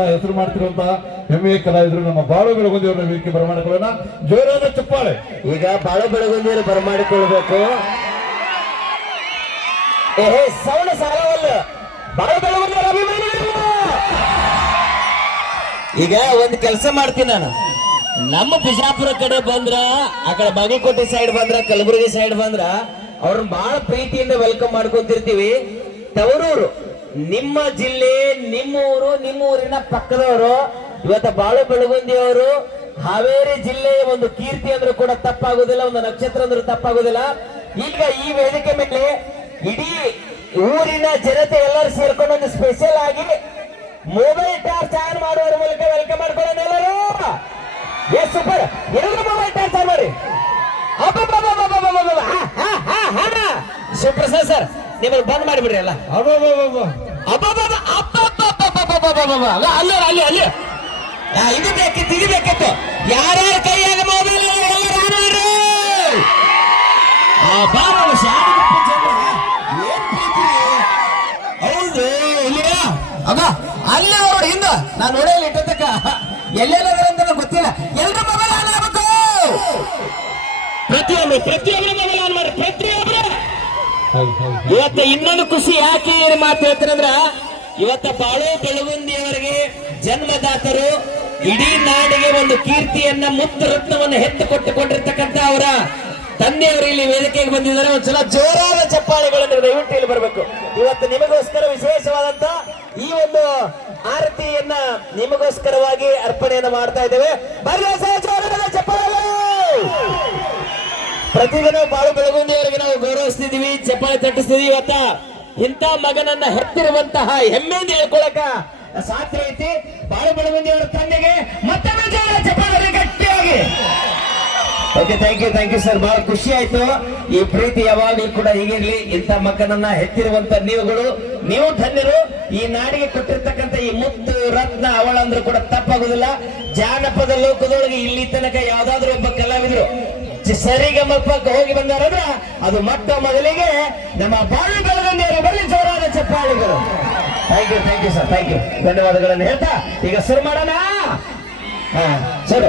ಹೆಸರು ಮಾಡ್ತಿರುವಂತಹ ಹೆಮ್ಮೆಯ ಕಲಾವಿದರು ನಮ್ಮ ಬಾಳು ಬೆಳಗುಂದಿಯವರ ವೇದಿಕೆ ಬರಮಾಡಿಕೊಳ್ಳೋಣ. ಜೋರಾದ ಚಪ್ಪಾಳೆ. ಈಗ ಬಾಳು ಬೆಳಗುಂದಿಯವರು ಬರಮಾಡಿಕೊಳ್ಬೇಕು. ಸೌಂಡ್ ಸಾಲವಲ್ಲ. ಬಾಳು ಬೆಳಗುಂದಿಯವರ ಅಭಿಮಾನಿಗಳು ಈಗ ಒಂದು ಕೆಲಸ ಮಾಡ್ತೀನಿ ನಾನು. ನಮ್ಮ ಬಿಜಾಪುರ ಕಡೆ ಬಂದ್ರ, ಆ ಕಡೆ ಬಾಗಲಕೋಟೆ ಸೈಡ್ ಬಂದ್ರ, ಕಲಬುರಗಿ ಸೈಡ್ ಬಂದ್ರ ಅವ್ರನ್ನ ಬಹಳ ಪ್ರೀತಿಯಿಂದ ವೆಲ್ಕಮ್ ಮಾಡ್ಕೊಂತಿರ್ತೀವಿ. ತವರೂರು ನಿಮ್ಮ ಜಿಲ್ಲೆ, ನಿಮ್ಮ ಊರು, ನಿಮ್ಮ ಊರಿನ ಪಕ್ಕದವರು. ಇವತ್ತ ಬಾಳು ಬೆಳಗುಂದಿಯವರು ಹಾವೇರಿ ಜಿಲ್ಲೆಯ ಒಂದು ಕೀರ್ತಿ ಅಂದ್ರೂ ಕೂಡ ತಪ್ಪಾಗುದಿಲ್ಲ, ಒಂದು ನಕ್ಷತ್ರ ಅಂದ್ರೂ ತಪ್ಪಾಗುದಿಲ್ಲ. ಈಗ ಈ ವೇದಿಕೆ ಮೇಲೆ ಇಡೀ ಊರಿನ ಜನತೆ ಎಲ್ಲರೂ ಸೇರ್ಕೊಂಡು ಒಂದು ಸ್ಪೆಷಲ್ ಆಗಿ ಮೊಬೈಲ್ ಟಾರ್ಚ್ ಆನ್ ಮಾಡುವ ಮೂಲಕ ವೆಲ್ಕಮ್ ಮಾಡ್ಕೊಳ್ಳೋಣ ಎಲ್ಲರೂ. ಎಸ್ ಸೂಪರ್, ಎಲ್ಲರೂ ಮೊಬೈಲ್ ಟಾರ್ಚ್ ಆನ್ ಮಾಡಿ. ಶಿವಪ್ರಸಾದ್ ಸರ್ ನಿಮ್ಮನ್ನು ಬಂದ್ ಮಾಡಿಬಿಡ್ರಿ ಅಲ್ಲ. ಅಲ್ಲಿ ಅಲ್ಲಿ ಇದು ಬೇಕಿತ್ತು, ಇದು ಬೇಕಿತ್ತು. ಯಾರ್ಯಾರ ಕೈಯಾಗ ಮೊಬೈಲ್ ಹೌದು ಅದ ಅಲ್ಲೇ ನೋಡಿ ಹಿಂದ ನಾನು ನೋಡಲ್ಲ ಇಟ್ಟಕ್ಕ ಎಲ್ಲೆಲ್ಲ ಅಂತ ಗೊತ್ತಿಲ್ಲ. ಎಲ್ರ ಮೊಬೈಲ್ ಆನ್ ಆಗ್ಬೇಕು. ಪ್ರತಿಯೊಬ್ಬರು ಮೊಬೈಲ್ ಆನ್ ಮಾಡಿ, ಪ್ರತಿಯೊಬ್ಬರು. ಇವತ್ತ ಇನ್ನೊಂದು ಖುಷಿ ಯಾಕೆ ಮಾತು ಹೇಳ್ತಾರಂದ್ರ, ಇವತ್ತ ಬಾಳು ಬೆಳಗುಂದಿಯವರಿಗೆ ಜನ್ಮದಾತರು, ಇಡೀ ನಾಡಿಗೆ ಒಂದು ಕೀರ್ತಿಯನ್ನ, ಮುತ್ತು ರತ್ನವನ್ನು ಹೆತ್ತು ಕೊಟ್ಟುಕೊಂಡಿರ್ತಕ್ಕಂಥ ಅವರ ತಂದೆಯವರು ಇಲ್ಲಿ ವೇದಿಕೆಗೆ ಬಂದಿದ್ದಾರೆ. ಒಂದ್ಸಲ ಜೋರಾದ ಚಪ್ಪಾಳೆಗಳನ್ನು ದಯವಿಟ್ಟು ಇಲ್ಲಿ ಬರಬೇಕು. ಇವತ್ತು ನಿಮಗೋಸ್ಕರ ವಿಶೇಷವಾದಂತ ಈ ಒಂದು ಆರತಿಯನ್ನ ನಿಮಗೋಸ್ಕರವಾಗಿ ಅರ್ಪಣೆಯನ್ನು ಮಾಡ್ತಾ ಇದ್ದೇವೆ. ಜೋರಾದ ಚಪ್ಪಾಳೆ. ಪ್ರತಿದಿನ ಬಾಳು ಬೆಳಗುಂದಿಯವರಿಗೆ ನಾವು ಗೌರವಿಸ್ತಿದೀವಿ, ಚಪ್ಪಾಳೆ ತಟ್ಟಿಸ್ತಿದೀವಿ. ಇವತ್ತ ಇಂಥ ಮಗನನ್ನ ಹೆತ್ತಿರುವಂತಹ ಹೆಮ್ಮೆಯಿಂದ ಹೇಳ್ಕೊಳಕ ಸಾಧ್ಯ ಐತಿ. ಬಾಳು ಬೆಳಗುಂದಿಯವರ ತಂದೆಗೆ ಮತ್ತೊಮ್ಮೆ ಚಪ್ಪಾಳೆ ಗಟ್ಟಿಯಾಗಿ. Okay, thank you sir. ಬಹಳ ಖುಷಿ ಆಯ್ತು. ಈ ಪ್ರೀತಿ ಯಾವಾಗಲೂ ಕೂಡ ಹೀಗಿರ್ಲಿ. ಇಂಥ ಮಕ್ಕಳನ್ನ ಹೆತ್ತಿರುವಂತ ನೀವು ಧನ್ಯರು. ಈ ನಾಡಿಗೆ ಕೊಟ್ಟಿರ್ತಕ್ಕಂಥ ಈ ಮುತ್ತು ರತ್ನ ಅವಳ ಅಂದ್ರೂ ಕೂಡ ತಪ್ಪಾಗುದಿಲ್ಲ. ಜಾನಪದ ಲೋಕದೊಳಗೆ ಇಲ್ಲಿ ತನಕ ಯಾವ್ದಾದ್ರು ಒಬ್ಬ ಕಲಾವಿದರು ಸರಿಗಮಪ್ಪಕ್ಕೆ ಹೋಗಿ ಬಂದಾರಂದ್ರ ಅದು ಮೊಟ್ಟ ಮೊದಲಿಗೆ ನಮ್ಮ ಬಾಳು ಬೆಳಗುಂದಿಯವರು. ಬರಲಿ ಜೋರಾದ ಚಪ್ಪಾಳೆಗಳು. Thank you sir, thank you, ಧನ್ಯವಾದಗಳನ್ನು ಹೇಳ್ತಾ ಈಗ ಶುರು ಮಾಡೋಣ. ಸರ್